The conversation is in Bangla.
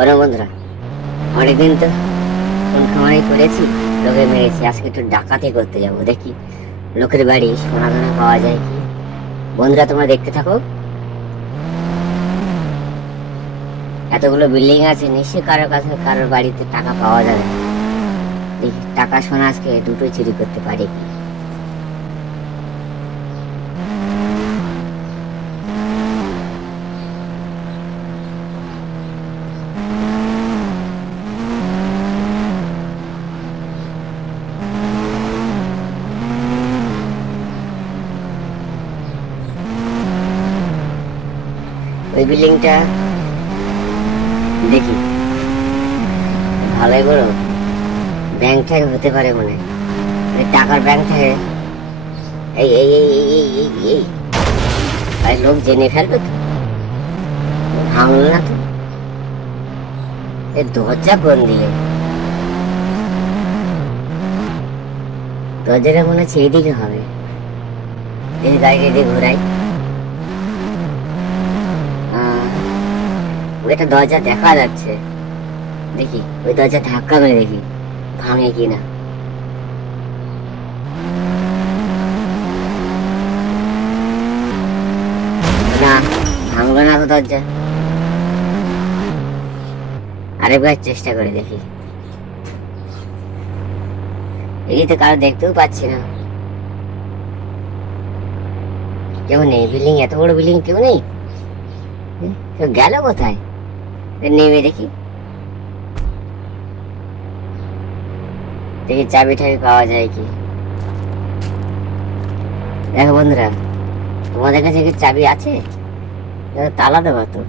ওরা বন্ধুরা, অনেকদিন তো কোন খামারি করেছি, লোকে মেরেছি। আজকে একটু ডাকাতি করতে যাবো, দেখি লোকের বাড়ি সোনা দানা পাওয়া যায় কি। বন্ধুরা তোমরা দেখতে থাকো। এতগুলো বিল্ডিং আছে, নিশ্চয়ই কারোর কাছে কারোর বাড়িতে টাকা পাওয়া যাবে। দেখি টাকা সোনা আজকে দুটোই চুরি করতে পারি। ওই বিল্ডিংটা দেখি, ভালোই বড় ব্যাংক থেকে হতে পারে মনে হয়। টাকার ব্যাংক থেকে। এই এই এই এই এই এই এই লোক জেনে ফেলবে তো, ভাঙলো না তো। এই দরজা কোন দিকে? দরজাটা মনে হচ্ছে এইদিকে হবে। এই গাড়ি এদিকে ঘোরাই। একটা দরজা দেখা যাচ্ছে, দেখি ওই দরজা ধাক্কা মেরে দেখি ভাঙে কিনা। না, ভাঙলো না তো দরজা। আরেকবার চেষ্টা করে দেখি। এই তো কারো দেখতেও পাচ্ছি না, কেউ নেই। বিল্ডিং, এত বড় বিল্ডিং কেউ নেই। কেউ গেল কোথায়? নেমে দেখি, দেখি চাবি টাবি পাওয়া যায় কি। দেখো বন্ধুরা, তোমাদের কাছে কি চাবি আছে? তালা দেবো তো।